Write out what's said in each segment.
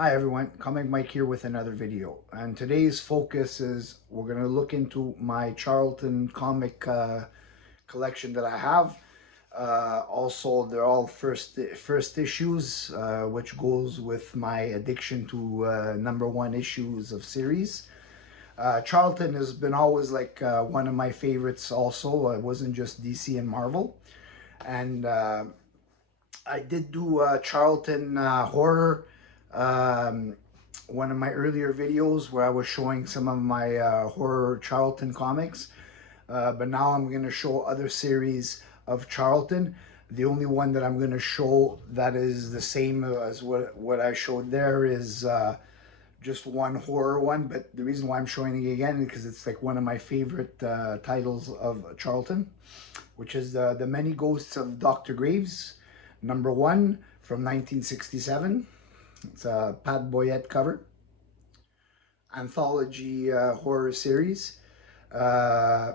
Hi everyone, Comic Mike here with another video. And today's focus is we're going to look into my Charlton comic collection that I have. Also, they're all first issues, which goes with my addiction to #1 issues of series. Charlton has been always like one of my favorites also. It wasn't just DC and Marvel. And I did do Charlton horror, um, one of my earlier videos where I was showing some of my horror Charlton comics. But now I'm going to show other series of Charlton. The only one that I'm going to show that is the same as what I showed there is just one horror one. But the reason why I'm showing it again is because it's like one of my favorite titles of Charlton, which is The Many Ghosts of Dr. Graves, #1 from 1967. It's a Pat Boyette cover. Anthology horror series. Uh,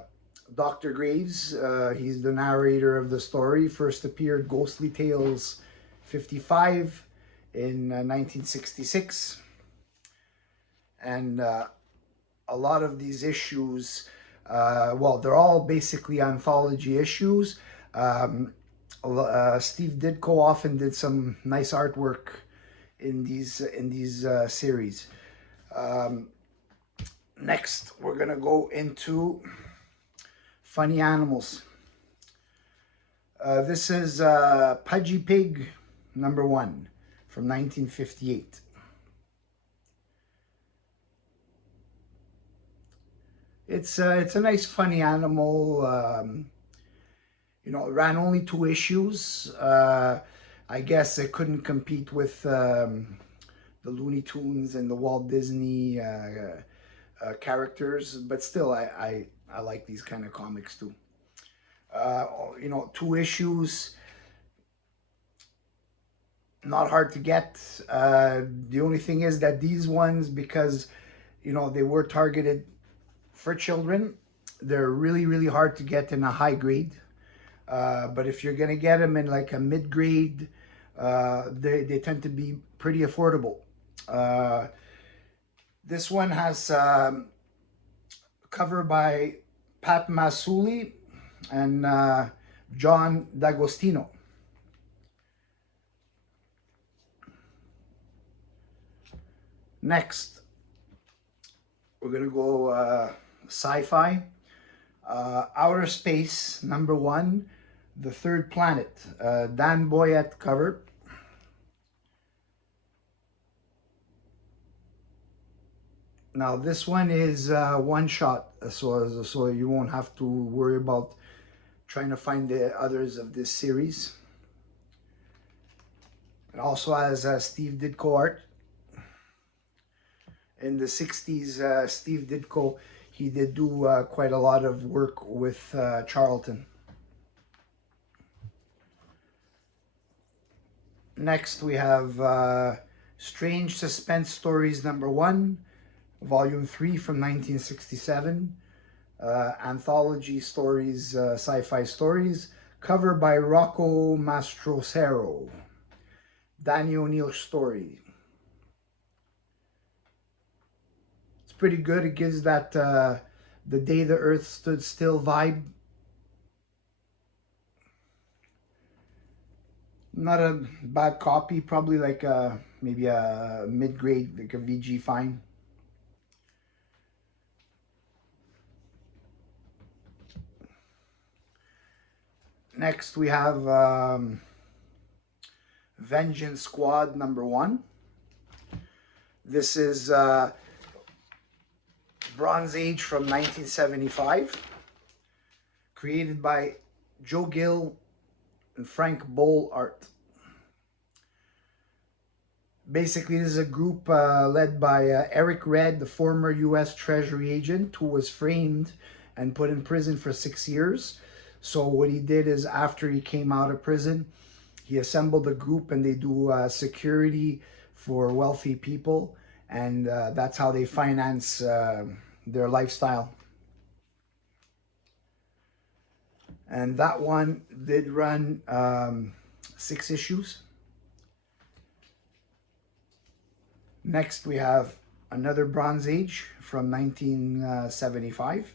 Dr. Graves, he's the narrator of the story. First appeared Ghostly Tales 55 in 1966. And a lot of these issues, well, they're all basically anthology issues. Steve Ditko often did some nice artwork in these series. Um, Next, we're gonna go into Funny Animals. This is Pudgy Pig #1 from 1958. It's a nice funny animal. It ran only 2 issues. I guess it couldn't compete with the Looney Tunes and the Walt Disney characters, but still, I like these kind of comics too. 2 issues, not hard to get. The only thing is that these ones, because they were targeted for children, they're really, really hard to get in a high grade. But if you're gonna get them in like a mid grade, they tend to be pretty affordable. This one has cover by Pat Masuli and John D'Agostino. Next, we're gonna go sci-fi. Outer Space #1, The Third Planet, Dan Boyette cover. Now this one is one shot, so you won't have to worry about trying to find the others of this series. It also has Steve Ditko art. In the 60s, Steve Ditko, he did do quite a lot of work with Charlton. Next, we have Strange Suspense Stories #1, Volume 3 from 1967. Anthology stories, sci-fi stories, cover by Rocco Mastrosero. Danny O'Neill's story. It's pretty good. It gives that The Day the Earth Stood Still vibe. Not a bad copy, probably like maybe a mid-grade, like a VG fine. Next we have Vengeance Squad #1. This is Bronze Age from 1975, created by Joe Gill and Frank Boll art. Basically, this is a group led by Eric Red, the former U.S. Treasury agent who was framed and put in prison for 6 years. So what he did is, after he came out of prison, he assembled a group and they do security for wealthy people, and that's how they finance their lifestyle. And that one did run 6 issues. Next, we have another Bronze Age from 1975,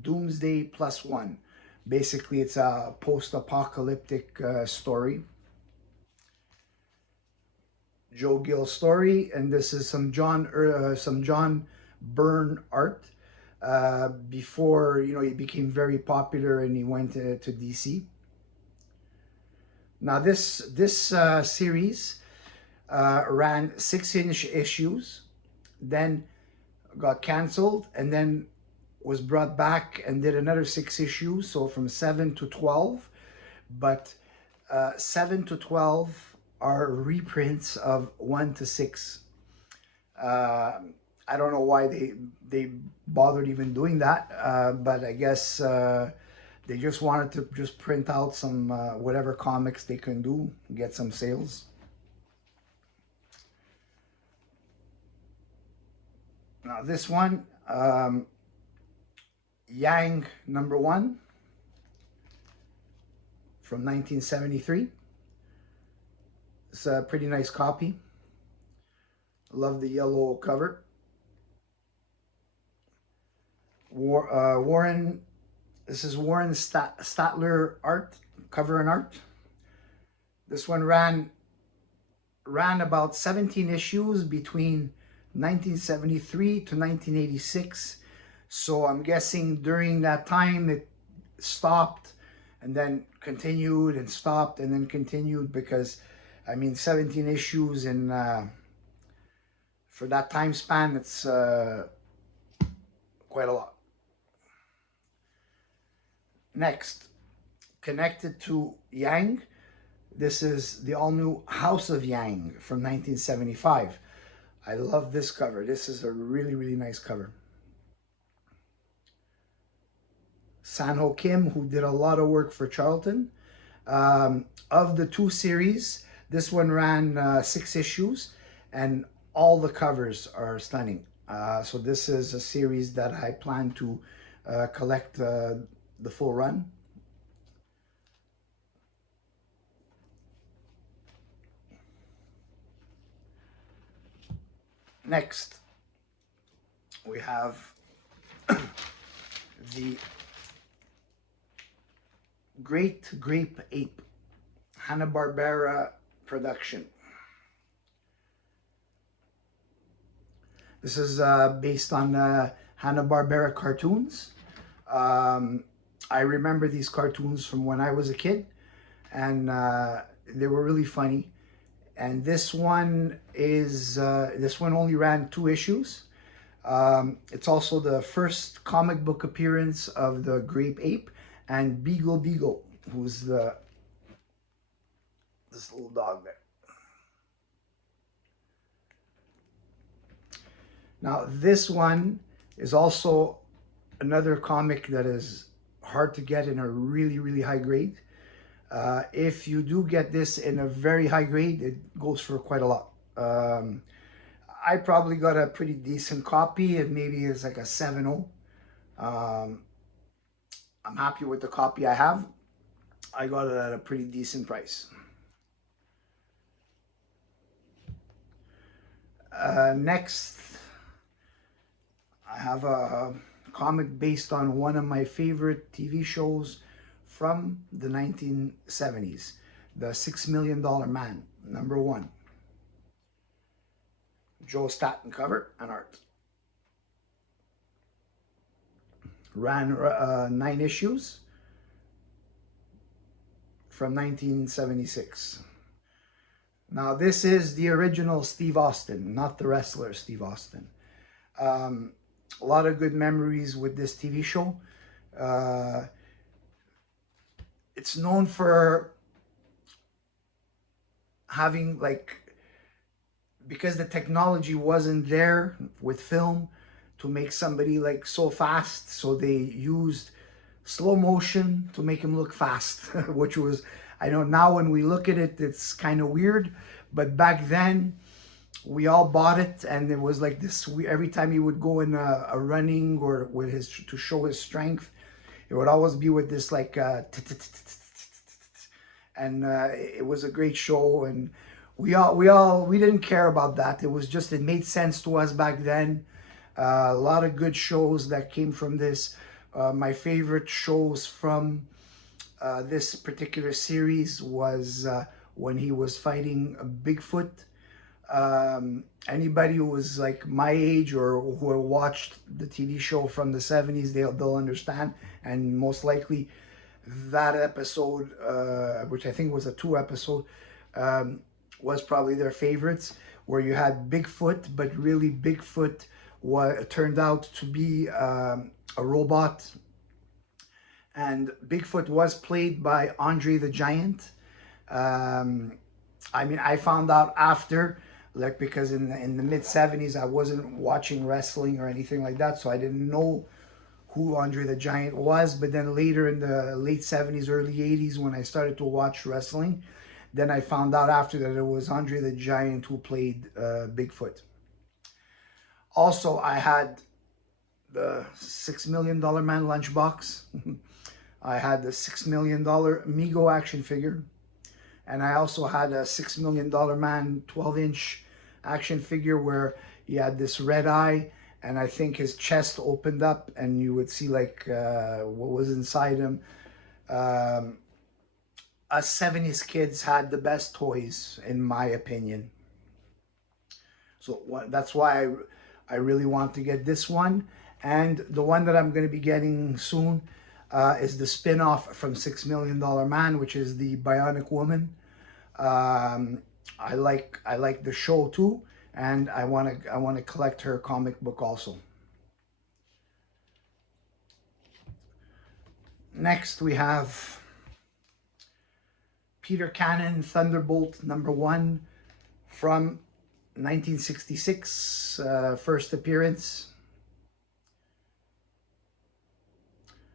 Doomsday Plus One. Basically, it's a post-apocalyptic story. Joe Gill story, and this is some John Byrne art. Before he became very popular and he went to DC. Now this series ran 6-inch issues, then got canceled, and then was brought back and did another 6 issues, so from 7 to 12. But 7 to 12 are reprints of 1 to 6. I don't know why they bothered even doing that, but I guess they just wanted to just print out some whatever comics they can do, get some sales. Now this one, Yang #1 from 1973. It's a pretty nice copy. Love the yellow cover. Warren, this is Warren Statler art, cover and art. This one ran about 17 issues between 1973 to 1986. So I'm guessing during that time it stopped and then continued and stopped and then continued, because I mean 17 issues in for that time span, it's quite a lot. Next, connected to Yang, this is the all-new House of Yang from 1975. I love this cover. This is a really, really nice cover. San-Ho Kim, who did a lot of work for Charlton. Of the 2 series, this one ran 6 issues, and all the covers are stunning. So this is a series that I plan to collect the full run. Next, we have the Great Grape Ape, Hanna-Barbera production. This is based on Hanna-Barbera cartoons. I remember these cartoons from when I was a kid, and they were really funny. And this one only ran 2 issues. It's also the first comic book appearance of the Grape Ape and Beagle, who's this little dog there. Now this one is also another comic that is hard to get in a really, really high grade. If you do get this in a very high grade, it goes for quite a lot. I probably got a pretty decent copy, and maybe it's like a 7.0. I'm happy with the copy I have. I got it at a pretty decent price. Next, I have a comic based on one of my favorite TV shows from the 1970s, The $6 Million Man, #1. Joe Staton cover and art. Ran 9 issues from 1976. Now this is the original Steve Austin, not the wrestler Steve Austin. A lot of good memories with this TV show. It's known for having, like, because the technology wasn't there with film to make somebody like so fast, so they used slow motion to make him look fast, which was, I know now when we look at it, it's kind of weird, but back then we all bought it, and it was like this. Every time he would go in a running or with his to show his strength, it would always be with this like and it was a great show. And we didn't care about that. It was just, it made sense to us back then. A lot of good shows that came from this. My favorite shows from this particular series was when he was fighting Bigfoot. Anybody who was like my age or who watched the TV show from the 70s, they'll understand. And most likely that episode, which I think was a 2 episode, um, was probably their favorites, where you had Bigfoot, but really Bigfoot turned out to be a robot. And Bigfoot was played by Andre the Giant. Um, I mean, I found out after, like, because in the mid 70s, I wasn't watching wrestling or anything like that, so I didn't know who Andre the Giant was. But then later in the late 70s, early 80s, when I started to watch wrestling, then I found out after that it was Andre the Giant who played Bigfoot. Also, I had the $6 Million Man lunchbox. I had the $6 Million Mego action figure. And I also had a $6 Million Man 12-inch action figure where he had this red eye, and I think his chest opened up and you would see like what was inside him. Um, us 70s kids had the best toys, in my opinion. So that's why I really want to get this one. And the one that I'm going to be getting soon is the spin-off from $6 Million Man, which is the Bionic Woman. I like the show too, and I want to collect her comic book also. Next we have Peter Cannon Thunderbolt #1 from 1966, first appearance.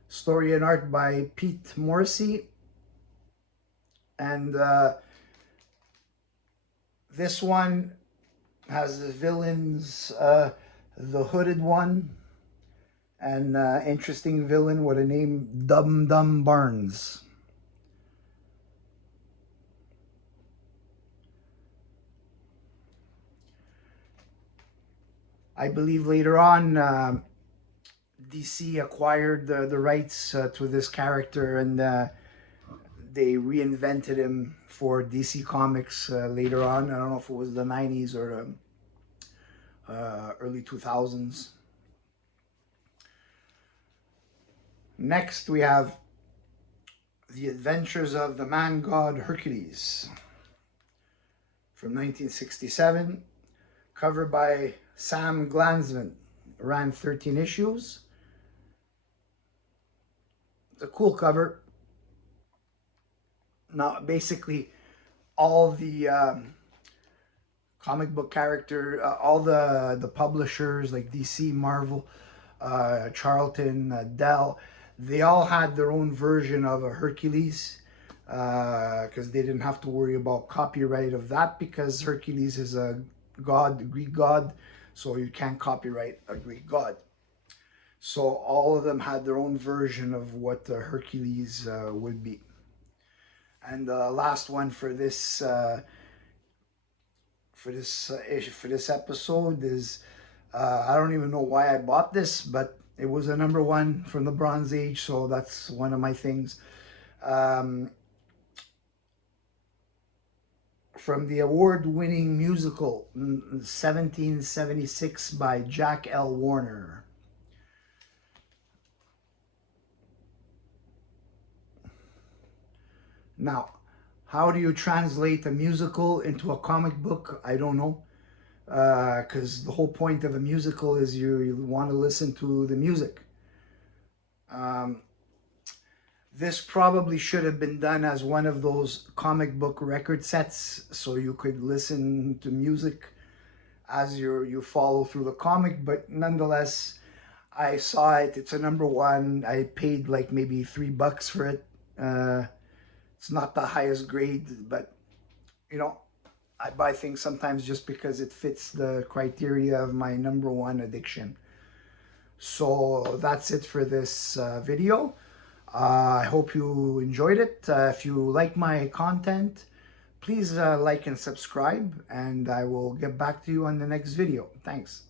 Story and art by Pete Morrissey. And this one has the villains, the hooded one, and interesting villain with a name, Dum Dum Barnes. I believe later on, DC acquired the rights to this character, and they reinvented him for DC Comics later on. I don't know if it was the 90s or early 2000s. Next, we have The Adventures of the Man God Hercules from 1967, covered by Sam Glanzman. Ran 13 issues. It's a cool cover. Now, basically, all the comic book character, all the publishers like DC, Marvel, Charlton, Dell, they all had their own version of a Hercules, because they didn't have to worry about copyright of that, because Hercules is a god, a Greek god, so you can't copyright a Greek god. So all of them had their own version of what the Hercules would be. And the last one for this episode is, I don't even know why I bought this, but it was a #1 from the Bronze Age, so that's one of my things. From the award-winning musical 1776 by Jack L. Warner. Now, how do you translate a musical into a comic book? I don't know. Because the whole point of a musical is you want to listen to the music. This probably should have been done as one of those comic book record sets, so you could listen to music as you follow through the comic. But nonetheless, I saw it. It's a #1. I paid like maybe $3 for it. It's not the highest grade, but you know, I buy things sometimes just because it fits the criteria of my #1 addiction. So that's it for this video. I hope you enjoyed it. If you like my content, Please like and subscribe, and I will get back to you on the next video. Thanks.